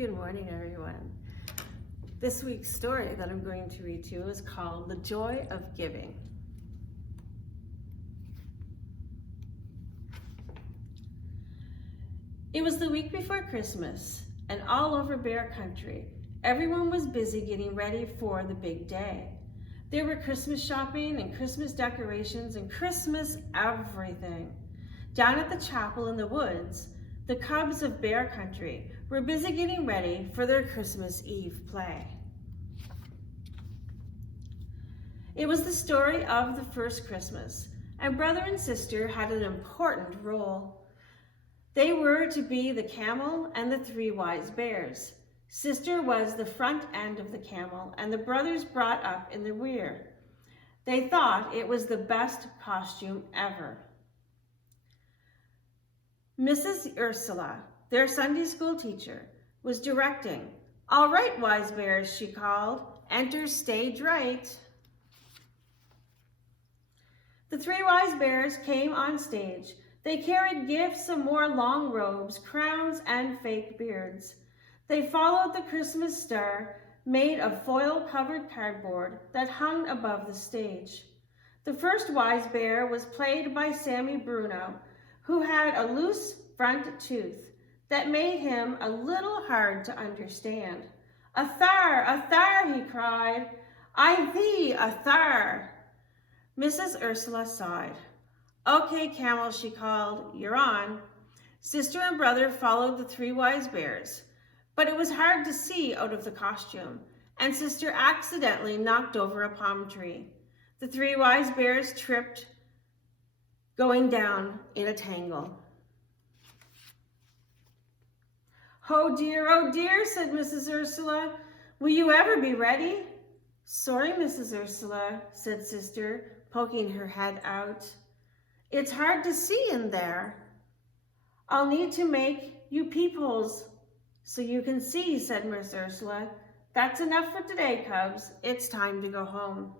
Good morning, everyone. This week's story that I'm going to read to you is called The Joy of Giving. It was the week before Christmas, and all over Bear Country, everyone was busy getting ready for the big day. There were Christmas shopping and Christmas decorations and Christmas everything. Down at the chapel in the woods, the cubs of Bear Country were busy getting ready for their Christmas Eve play. It was the story of the first Christmas, and brother and sister had an important role. They were to be the camel and the three wise bears. Sister was the front end of the camel, and the brothers brought up in the rear. They thought it was the best costume ever. Mrs. Ursula, their Sunday school teacher, was directing. "All right, wise bears," she called. "Enter stage right." The three wise bears came on stage. They carried gifts of more long robes, crowns, and fake beards. They followed the Christmas star made of foil-covered cardboard that hung above the stage. The first wise bear was played by Sammy Bruno, who had a loose front tooth that made him a little hard to understand. A thar," he cried. "I thee, a thar." Mrs. Ursula sighed. "Okay, camel," she called, "you're on." Sister and brother followed the three wise bears, but it was hard to see out of the costume, and sister accidentally knocked over a palm tree. The three wise bears tripped, going down in a tangle. Oh dear, said Mrs. Ursula. "Will you ever be ready?" "Sorry, Mrs. Ursula," said sister, poking her head out. "It's hard to see in there." "I'll need to make you peepholes so you can see," said Miss Ursula. "That's enough for today, cubs. It's time to go home."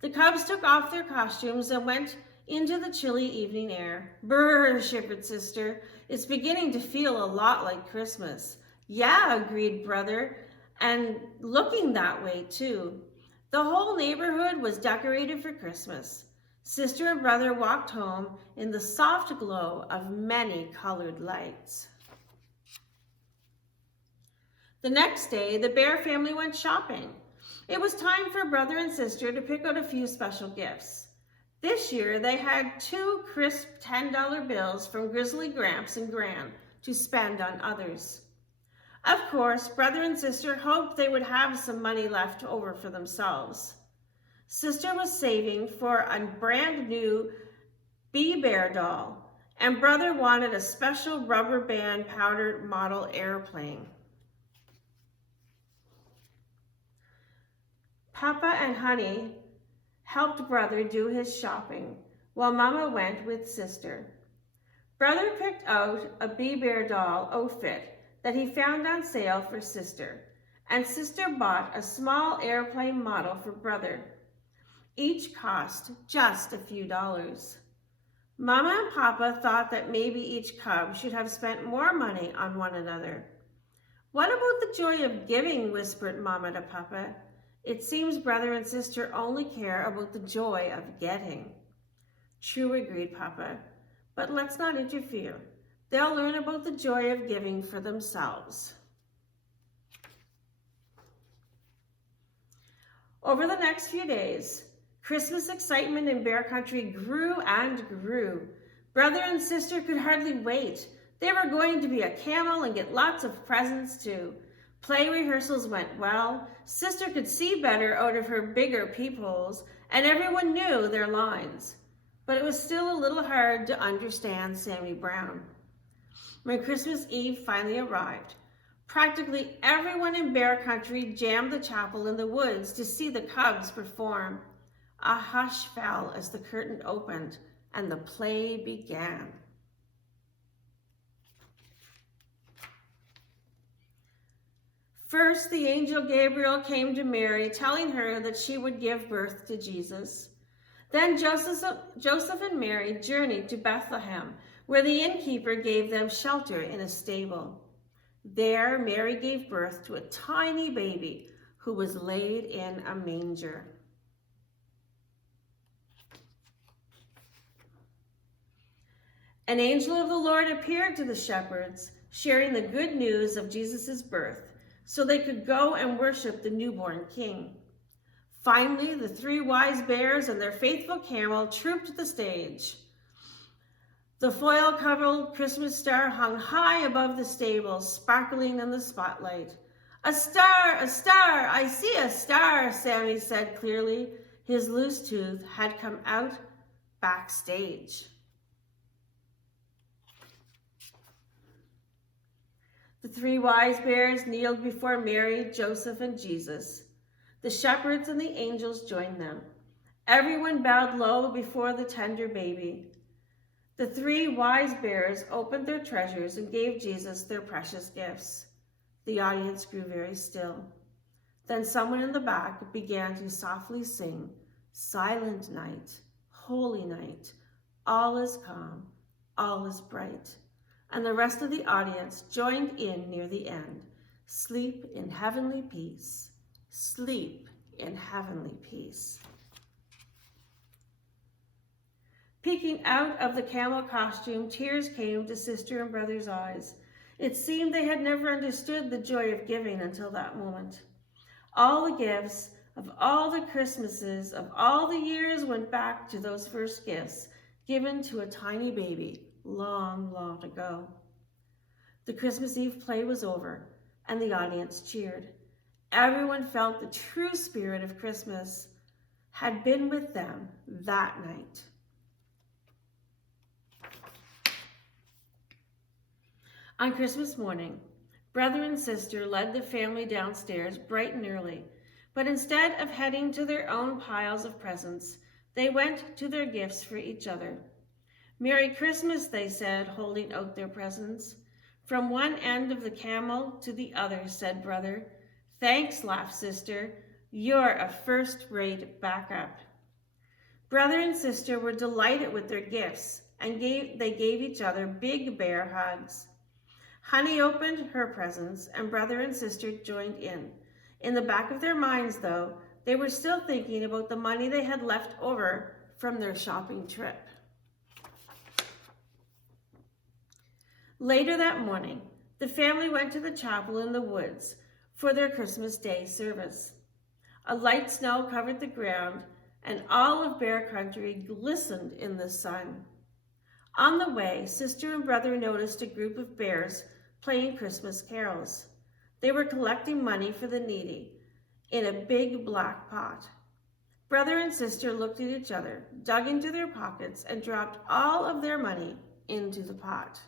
The cubs took off their costumes and went into the chilly evening air. "Brr," shivered sister. "It's beginning to feel a lot like Christmas." "Yeah," agreed brother, "and looking that way too." The whole neighborhood was decorated for Christmas. Sister and brother walked home in the soft glow of many colored lights. The next day, the Bear family went shopping. It was time for brother and sister to pick out a few special gifts. This year, they had 2 crisp $10 bills from Grizzly Gramps and Gran to spend on others. Of course, brother and sister hoped they would have some money left over for themselves. Sister was saving for a brand new Bee Bear doll, and brother wanted a special rubber band powder model airplane. Papa and Honey helped brother do his shopping, while Mama went with sister. Brother picked out a Bee Bear doll outfit that he found on sale for sister, and sister bought a small airplane model for brother. Each cost just a few dollars. Mama and Papa thought that maybe each cub should have spent more money on one another. "What about the joy of giving?" whispered Mama to Papa. "It seems brother and sister only care about the joy of getting." "True," agreed Papa, "but let's not interfere. They'll learn about the joy of giving for themselves." Over the next few days, Christmas excitement in Bear Country grew and grew. Brother and sister could hardly wait. They were going to be a camel and get lots of presents too. Play rehearsals went well. Sister could see better out of her bigger peepholes, and everyone knew their lines. But it was still a little hard to understand Sammy Brown. When Christmas Eve finally arrived, practically everyone in Bear Country jammed the chapel in the woods to see the cubs perform. A hush fell as the curtain opened and the play began. First, the angel Gabriel came to Mary, telling her that she would give birth to Jesus. Then Joseph and Mary journeyed to Bethlehem, where the innkeeper gave them shelter in a stable. There, Mary gave birth to a tiny baby who was laid in a manger. An angel of the Lord appeared to the shepherds, sharing the good news of Jesus' birth, so they could go and worship the newborn king. Finally, the 3 wise bears and their faithful camel trooped the stage. The foil-covered Christmas star hung high above the stables, sparkling in the spotlight. "A star, I see a star," Sammy said clearly. His loose tooth had come out backstage. The 3 wise bears kneeled before Mary, Joseph, and Jesus. The shepherds and the angels joined them. Everyone bowed low before the tender baby. The 3 wise bears opened their treasures and gave Jesus their precious gifts. The audience grew very still. Then someone in the back began to softly sing, "Silent night, holy night, all is calm, all is bright." And the rest of the audience joined in near the end. "Sleep in heavenly peace, sleep in heavenly peace." Peeking out of the camel costume, tears came to sister and brother's eyes. It seemed they had never understood the joy of giving until that moment. All the gifts of all the Christmases of all the years went back to those first gifts given to a tiny baby long, long ago. The Christmas Eve play was over, and the audience cheered. Everyone felt the true spirit of Christmas had been with them that night. On Christmas morning, brother and sister led the family downstairs bright and early, but instead of heading to their own piles of presents, they went to their gifts for each other. "Merry Christmas," they said, holding out their presents. "From one end of the camel to the other," said brother. "Thanks," laughed sister. "You're a first-rate backup." Brother and sister were delighted with their gifts, and they gave each other big bear hugs. Honey opened her presents, and brother and sister joined in. In the back of their minds, though, they were still thinking about the money they had left over from their shopping trip. Later that morning, the family went to the chapel in the woods for their Christmas Day service. A light snow covered the ground, and all of Bear Country glistened in the sun. On the way, sister and brother noticed a group of bears playing Christmas carols. They were collecting money for the needy in a big black pot. Brother and sister looked at each other, dug into their pockets, and dropped all of their money into the pot.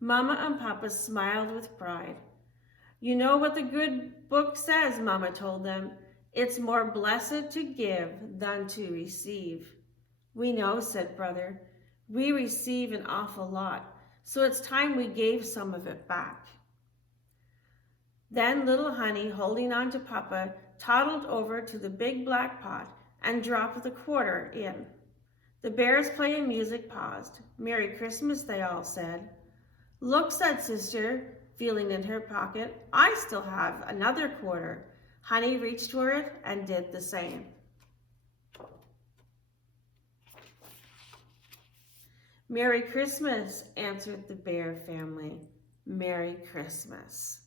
Mama and Papa smiled with pride. "You know what the good book says," Mama told them. "It's more blessed to give than to receive." "We know," said brother. "We receive an awful lot, so it's time we gave some of it back." Then little Honey, holding on to Papa, toddled over to the big black pot and dropped the quarter in. The bears playing music paused. "Merry Christmas," they all said. "Look," said sister, feeling in her pocket. "I still have another quarter." Honey reached for it and did the same. "Merry Christmas," answered the bear family. "Merry Christmas."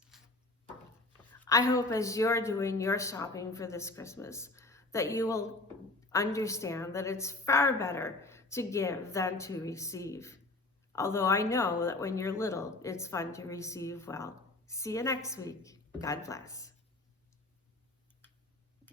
I hope as you're doing your shopping for this Christmas that you will understand that it's far better to give than to receive. Although I know that when you're little, it's fun to receive well. See you next week. God bless.